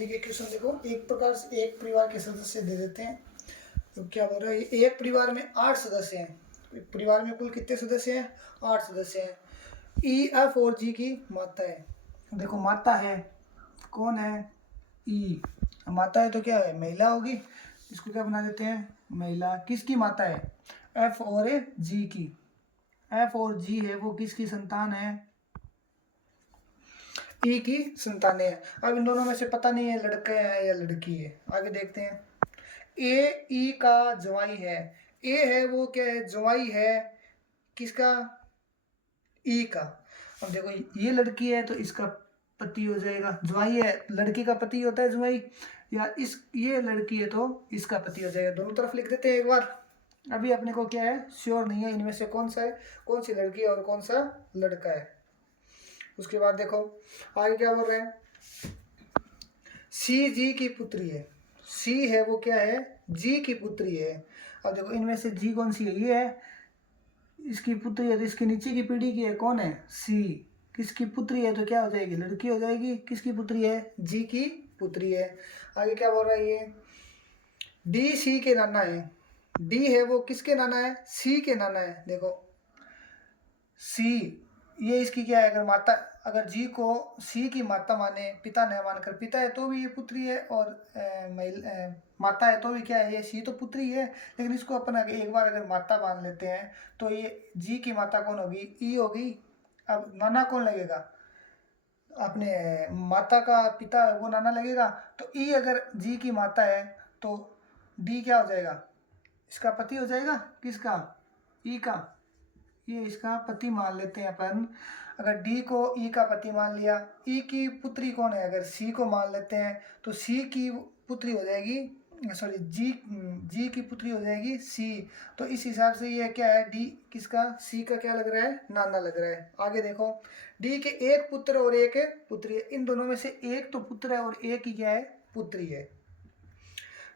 तरीके के क्वेश्चन देखो, एक प्रकार से एक परिवार के सदस्य दे देते हैं। तो क्या बोल रहा है, एक परिवार में 8 सदस्य हैं। तो परिवार में कुल कितने सदस्य हैं? 8 सदस्य हैं। ई, एफ और जी की माता है। देखो माता है, कौन है? ई। माता है तो क्या है? महिला होगी। इसको क्या बना देते हैं? महिला। किसकी माता है? एफ और जी की। एफ और जी है वो किसकी संतान है? ई की संतानें हैं। अब इन दोनों में से पता नहीं है लड़का है या लड़की है। आगे देखते हैं। ए ई का जवाई है। ए है वो क्या है? जवाई है किसका? ई का। अब देखो ये लड़की है तो इसका पति हो जाएगा। जवाई है, लड़की का पति होता है जवाई, या ये लड़की है तो इसका पति हो जाएगा। दोनों तरफ लिख देते हैं एक बार। अभी अपने को क्या है, श्योर नहीं है इनमें से कौन सा है, कौन सी लड़की है और कौन सा लड़का है। उसके बाद देखो आगे क्या बोल रहे हैं। सी जी की पुत्री है। सी है वो क्या है? जी की पुत्री है। अब देखो इनमें से जी कौन सी है? ये है, इसकी पुत्री है तो इसके नीचे की पीढ़ी की है, कौन है? सी। किसकी पुत्री है तो क्या हो जाएगी? लड़की हो जाएगी। किसकी पुत्री है? जी की पुत्री है। आगे क्या बोल रहा है ये? डी सी के नाना है। डी है वो किसके नाना है? सी के नाना है। देखो सी, ये इसकी क्या है? अगर माता, अगर जी को सी की माता माने, पिता न मानकर, पिता है तो भी ये पुत्री है और माता है तो भी क्या है? ये सी तो पुत्री है। लेकिन इसको अपन अगर एक बार अगर माता मान लेते हैं तो ये जी की माता कौन होगी? ई होगी। अब नाना कौन लगेगा? अपने माता का पिता वो नाना लगेगा। तो ई अगर जी की माता है तो डी क्या हो जाएगा? इसका पति हो जाएगा। किसका? ई का। ये इसका पति मान लेते हैं अपन। अगर डी को ई का पति मान लिया, ई की पुत्री कौन है? अगर सी को मान लेते हैं तो सी की पुत्री हो जाएगी, सॉरी जी की पुत्री हो जाएगी सी। तो इस हिसाब से ये क्या है? डी किसका? सी का क्या लग रहा है? नाना लग रहा है। आगे देखो, डी के एक पुत्र और एक पुत्री है। इन दोनों में से एक तो पुत्र है और एक ही क्या है? पुत्री है।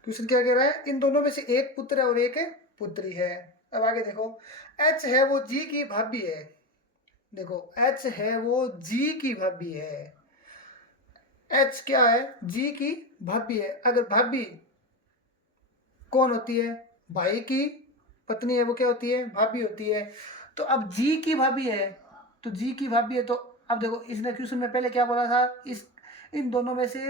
क्वेश्चन क्या कह रहा है? इन दोनों में से एक पुत्र है और एक पुत्री है। अब आगे देखो, एच है वो जी की भाभी है। देखो एच है वो जी की भाभी है। एच क्या है? जी की भाभी है। अगर भाभी कौन होती है? भाई की पत्नी है वो क्या होती है? भाभी होती है। तो अब जी की भाभी है, तो जी की भाभी है तो अब देखो इसने क्वेश्चन में पहले क्या बोला था? इन दोनों में से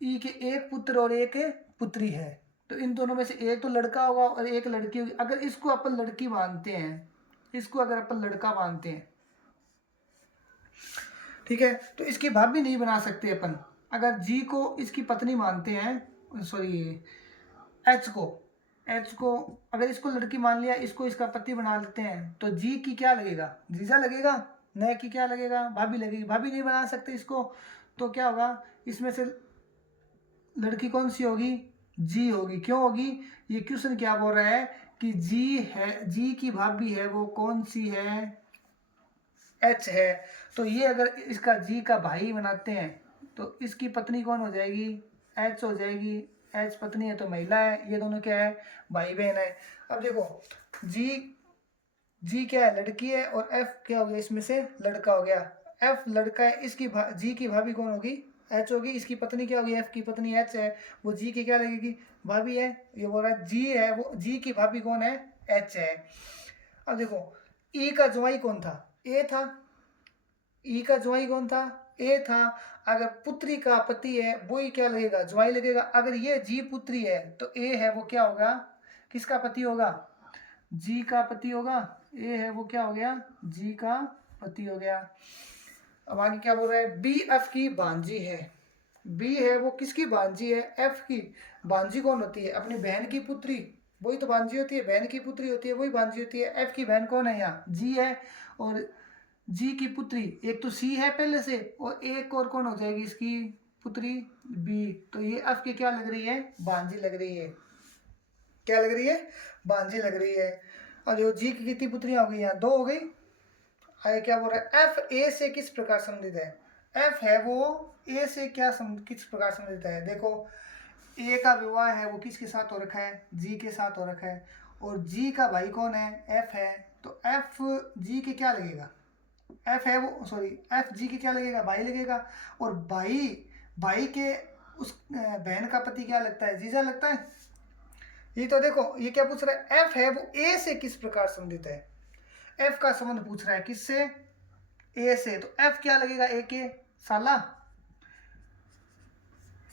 ई के एक पुत्र और एक पुत्री है। तो इन दोनों में से एक तो लड़का होगा और एक लड़की होगी। अगर इसको अपन लड़की मानते हैं, इसको अगर अपन लड़का मानते हैं, ठीक है, तो इसकी भाभी नहीं बना सकते अपन। अगर जी को इसकी पत्नी मानते हैं, सॉरी एच को अगर इसको लड़की मान लिया, इसको इसका पति बना लेते हैं, तो जी की क्या लगेगा? जीजा लगेगा। न की क्या लगेगा? भाभी लगेगी। भाभी नहीं बना सकते इसको, तो क्या होगा? इसमें से लड़की कौन सी होगी? जी होगी। क्यों होगी? ये क्वेश्चन क्या बोल रहा है कि जी है, जी की भाभी है वो कौन सी है? एच है। तो ये अगर इसका जी का भाई बनाते हैं तो इसकी पत्नी कौन हो जाएगी? एच हो जाएगी। एच पत्नी है तो महिला है। ये दोनों क्या है? भाई बहन है। अब देखो जी क्या है? लड़की है। और एफ क्या हो गया? इसमें से लड़का हो गया। एफ लड़का है, इसकी जी की भाभी कौन होगी? एच होगी। इसकी पत्नी क्या होगी? एफ की पत्नी एच है, वो जी की क्या लगेगी? भाभी है। ये बोल रहा है जी है वो, जी की भाभी कौन है? एच है। अब देखो ई का जवाई कौन था? ए था। ई का जवाई कौन था? ए था। अगर पुत्री का पति है वो ही क्या लगेगा? जवाई लगेगा। अगर ये जी पुत्री है तो ए है वो क्या होगा? किसका पति होगा? जी का पति होगा। ए है वो क्या हो गया? जी का पति हो गया। अब आगे क्या बोल रहा है? बी एफ की भांजी है। बी है वो किसकी भांजी है? एफ की। भांजी कौन होती है? अपनी बहन की पुत्री, वही तो भांजी होती है। बहन की पुत्री होती है वही भांजी होती है। एफ की बहन कौन है? यहाँ जी है। और जी की पुत्री एक तो सी है पहले से, और एक और कौन हो जाएगी इसकी पुत्री? बी। तो ये एफ की क्या लग रही है? भांजी लग रही है। क्या लग रही है? भांजी लग रही है। और जो जी की कितनी पुत्रियां हो गई? यहाँ 2 हो गई। आगे क्या बोल रहा है? एफ ए से किस प्रकार संबंधित है? एफ है वो ए से किस प्रकार संबंधित है? देखो ए का विवाह है वो किसके साथ हो रखा है? जी के साथ हो रखा है। और जी का भाई कौन है? एफ है। तो एफ जी के क्या लगेगा? एफ है वो, सॉरी एफ जी के क्या लगेगा? भाई लगेगा। और भाई के उस बहन का पति क्या लगता है, जीजा लगता है। ये तो देखो ये क्या पूछ रहा है, एफ है वो ए से किस प्रकार संबंधित है, एफ का संबंध पूछ रहा है किससे, ए से। तो एफ क्या लगेगा, ए के साला,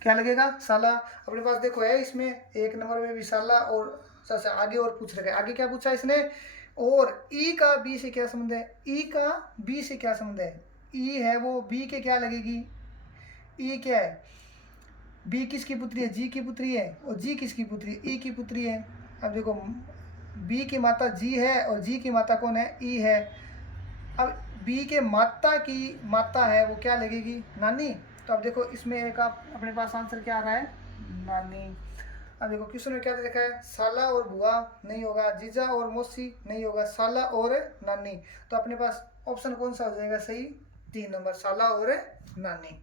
क्या लगेगा साला। अपने पास देखो है इसमें एक नंबर में भी साला, और सबसे आगे और पूछ रखा है, आगे क्या पूछा इसने, और ई का बी से क्या संबंध है, ई का बी से क्या संबंध है, ई है वो बी के क्या लगेगी, ई क्या है, बी किसकी पुत्री है, जी की पुत्री है, और जी किसकी पुत्री है, ई की पुत्री है। अब देखो बी की माता जी है और जी की माता कौन है, ई है। अब बी के माता की माता है वो क्या लगेगी, नानी। तो अब देखो इसमें एक आप अपने पास आंसर क्या आ रहा है, नानी। अब देखो क्वेश्चन में क्या देखा है, साला और बुआ नहीं होगा, जीजा और मौसी नहीं होगा, साला और नानी। तो अपने पास ऑप्शन कौन सा हो जाएगा सही, 3 नंबर, साला और नानी।